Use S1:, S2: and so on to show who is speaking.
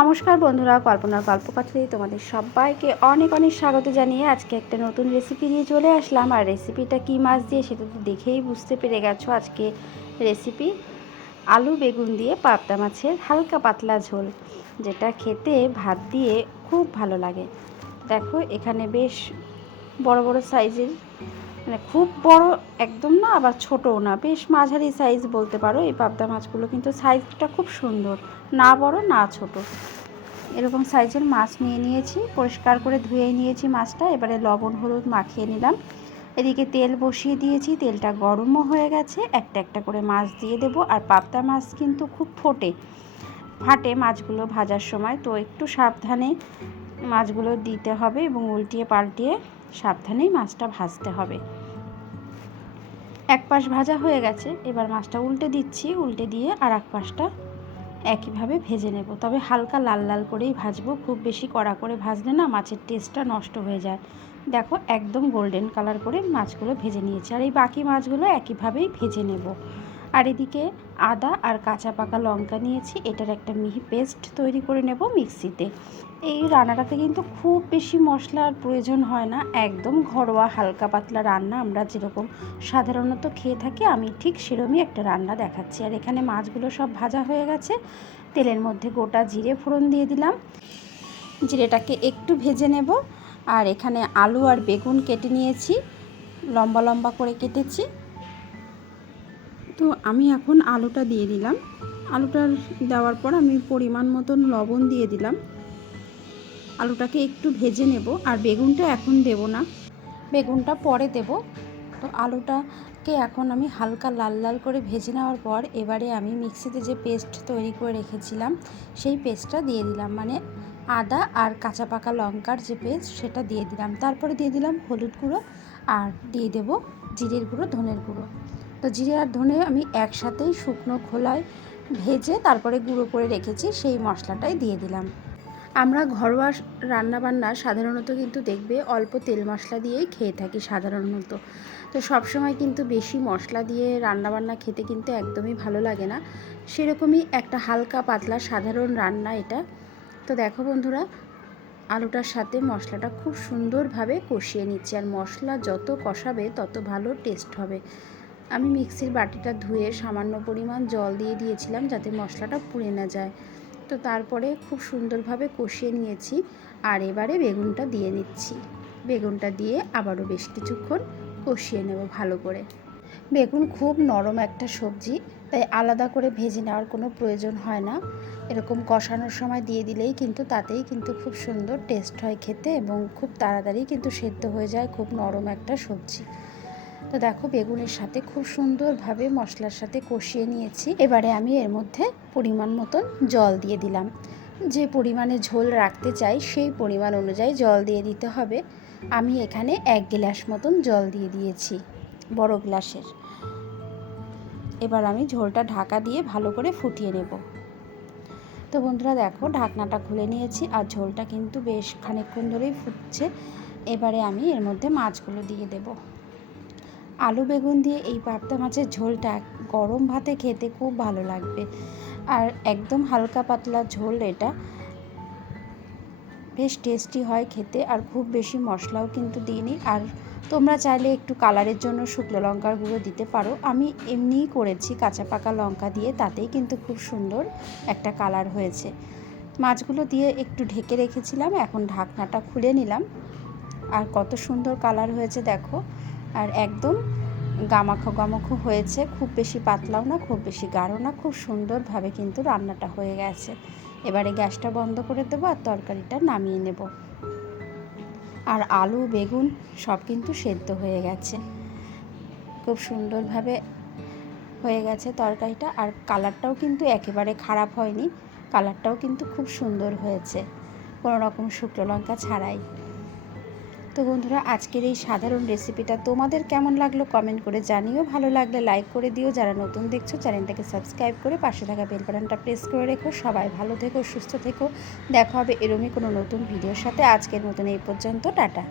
S1: নমস্কার বন্ধুরা, কল্পনার গল্পকথায় তোমাদের সবাইকে অনেক অনেক স্বাগত জানিয়ে আজকে একটা নতুন রেসিপি নিয়ে চলে আসলাম। আর রেসিপিটা কী মাছ দিয়ে সেটা তো দেখেই বুঝতে পেরে গেছো আজকে রেসিপি আলু, বেগুন দিয়ে পাবদা মাছের হালকা পাতলা ঝোল, যেটা খেতে ভাত দিয়ে খুব ভালো লাগে। দেখো, এখানে বেশ বড় বড় সাইজের মানে খুব বড় একদম না, আবার ছোটও না। বেশ মাঝারি সাইজ বলতে পারো, এই পাবদা মাছগুলো। কিন্তু সাইজটা খুব সুন্দর। না বড়, না ছোট। এরকম সাইজের মাছ নিয়ে নিয়েছি, পরিষ্কার করে ধুয়ে নিয়েছি মাছটা। এবারে লবণ, হলুদ মাখিয়ে নিলাম। এদিকে তেল বসিয়ে দিয়েছি, তেলটা গরমও হয়ে গেছে। একটা একটা করে মাছ দিয়ে দেব। আর পাবদা মাছ কিন্তু খুব ফোটে। ফাটে মাছগুলো ভাজার সময়, তো একটু সাবধানে মাছগুলো দিতে হবে এবং উল্টিয়ে পাল্টিয়ে সাবধানেই মাছটা ভাজতে হবে। এক পাশ ভাজা হয়ে গেছে, এবার মাছটা উল্টে দিচ্ছি, উল্টে দিয়ে আর এক পাশটা একইভাবে ভেজে নেব। তবে হালকা লাল লাল করেই ভাজবো, খুব বেশি কড়া করে ভাজলে না মাছের টেস্টটা নষ্ট হয়ে যায়। দেখো একদম গোল্ডেন কালার করে মাছগুলো ভেজে নিয়েছি। আর এই বাকি মাছগুলো একইভাবেই ভেজে নেব। আর এদিকে আদা আর কাঁচা পাকা লঙ্কা নিয়েছি। এটার একটা মিহি পেস্ট তৈরি করে নেব মিক্সিতে। এই রান্নাটাতে কিন্তু খুব বেশি মশলার প্রয়োজন হয় না। একদম ঘরোয়া হালকা পাতলা রান্না আমরা যেরকম সাধারণত খেয়ে থাকি, আমি ঠিক সেরমই একটা রান্না দেখাচ্ছি। আর এখানে মাছগুলো সব ভাজা হয়ে গেছে। তেলের মধ্যে গোটা জিরে ফোড়ন দিয়ে দিলাম। জিরেটাকে একটু ভেজে নেব। আর এখানে আলু আর বেগুন কেটে নিয়েছি। লম্বা লম্বা করে কেটেছি। তো আমি এখন আলুটা দিয়ে দিলাম। আলুটা দেওয়ার পর আমি পরিমাণ মতন লবণ দিয়ে দিলাম। আলুটাকে একটু ভেজে নেব আর বেগুনটা এখন দেব না। বেগুনটা পরে দেব। তো আলুটাকে এখন আমি হালকা লাল লাল করে ভেজে নেওয়ার পর এবারে আমি মিক্সিতে যে পেস্ট তৈরি করে রেখেছিলাম, সেই পেস্টটা দিয়ে দিলাম। মানে আদা আর কাঁচা পাকা লঙ্কার যে পেস্ট, সেটা দিয়ে দিলাম। তারপরে দিয়ে দিলাম হলুদ গুঁড়ো আর দিয়ে দেব জিরের গুঁড়ো, ধনের গুঁড়ো। তো জিরে আর ধনে আমি একসাথেই শুকনো খোলায় ভেজে তারপরে গুঁড়ো করে রেখেছি, সেই মশলাটাই দিয়ে দিলাম। আমরা ঘরোয়া রান্নাবান্না সাধারণত কিন্তু দেখবে অল্প তেল মশলা দিয়েই খেয়ে থাকি সাধারণত। তো সবসময় কিন্তু বেশি মশলা দিয়ে রান্নাবান্না খেতে কিন্তু একদমই ভালো লাগে না। সেরকমই একটা হালকা পাতলা সাধারণ রান্না এটা। তো দেখো বন্ধুরা, আলুটার সাথে মশলাটা খুব সুন্দরভাবে কষিয়ে নিচ্ছি। আর মশলা যত কষাবে তত ভালো টেস্ট হবে। আমি মিক্সির বাটিটা ধুয়ে সামান্য পরিমাণ জল দিয়ে দিয়েছিলাম যাতে মশলাটা পুড়ে না যায়। তো তারপরে খুব সুন্দরভাবে কষিয়ে নিয়েছি আর এবারে বেগুনটা দিয়ে নিচ্ছি বেগুনটা দিয়ে আবারও বেশ কিছুক্ষণ কষিয়ে নেব ভালো করে। বেগুন খুব নরম একটা সবজি, তাই আলাদা করে ভেজে নেওয়ার কোনো প্রয়োজন হয় না। এরকম কষানোর সময় দিয়ে দিলেই কিন্তু তাতেই কিন্তু খুব সুন্দর টেস্ট হয় খেতে এবং খুব তাড়াতাড়ি কিন্তু সেদ্ধ হয়ে যায় খুব নরম একটা সবজি। তো দেখো বেগুনের সাথে খুব সুন্দরভাবে মশলার সাথে কষিয়ে নিয়েছি। এবারে আমি এর মধ্যে পরিমাণ মতন জল দিয়ে দিলাম। যে পরিমাণে ঝোল রাখতে চাই সেই পরিমাণ অনুযায়ী জল দিয়ে দিতে হবে। আমি এখানে এক গ্লাস মতন জল দিয়ে দিয়েছি, বড় গ্লাসের। এবার আমি ঝোলটা ঢাকা দিয়ে ভালো করে ফুটিয়ে নেব। তো বন্ধুরা দেখো ঢাকনাটা খুলে নিয়েছি আর ঝোলটা কিন্তু বেশ খানিকক্ষণ ধরেই ফুটছে। এবারে আমি এর মধ্যে মাছগুলো দিয়ে দেবো। আলু বেগুন দিয়ে এই পাবদা মাছের ঝোলটা গরম ভাতে খেতে খুব ভালো লাগবে। আর একদম হালকা পাতলা ঝোল এটা। বেশ টেস্টি হয় খেতে আর খুব বেশি মশলাও কিন্তু দিইনি। আর তোমরা চাইলে একটু কালারের জন্য শুকনো লঙ্কার গুঁড়ো দিতে পারো। আমি এমনিই করেছি কাঁচা পাকা লঙ্কা দিয়ে, তাতেই কিন্তু খুব সুন্দর একটা কালার হয়েছে। মাছগুলো দিয়ে একটু ঢেকে রেখেছিলাম, এখন ঢাকনাটা খুলে নিলাম। আর কত সুন্দর কালার হয়েছে দেখো। আর একদম গামাখো গামাখো হয়েছে। খুব বেশি পাতলাও না, খুব বেশি গাঢ় না, খুব সুন্দরভাবে কিন্তু রান্নাটা হয়ে গেছে। এবারে গ্যাসটা বন্ধ করে দেবো আর তরকারিটা নামিয়ে নেব। আর আলু, বেগুন সব কিন্তু সেদ্ধ হয়ে গেছে। খুব সুন্দরভাবে হয়ে গেছে তরকারিটা। আর কালারটাও কিন্তু একেবারে খারাপ হয়নি। কালারটাও কিন্তু খুব সুন্দর হয়েছে। কোনো রকম শুকনো লঙ্কা ছাড়াই। তো বন্ধুরা, আজকের এই সাধারণ রেসিপিটা তোমাদের কেমন লাগল কমেন্ট করে জানিও। ভালো লাগলে লাইক করে দিও। যারা নতুন দেখছ চ্যানেলটাকে সাবস্ক্রাইব করে পাশে থাকা বেল বাটনটা প্রেস করে রেখো। সবাই ভালো থেকো, সুস্থ থেকো। দেখা হবে এরমই কোনো নতুন ভিডিওর সাথে। আজকের মতন এই পর্যন্ত। টাটা।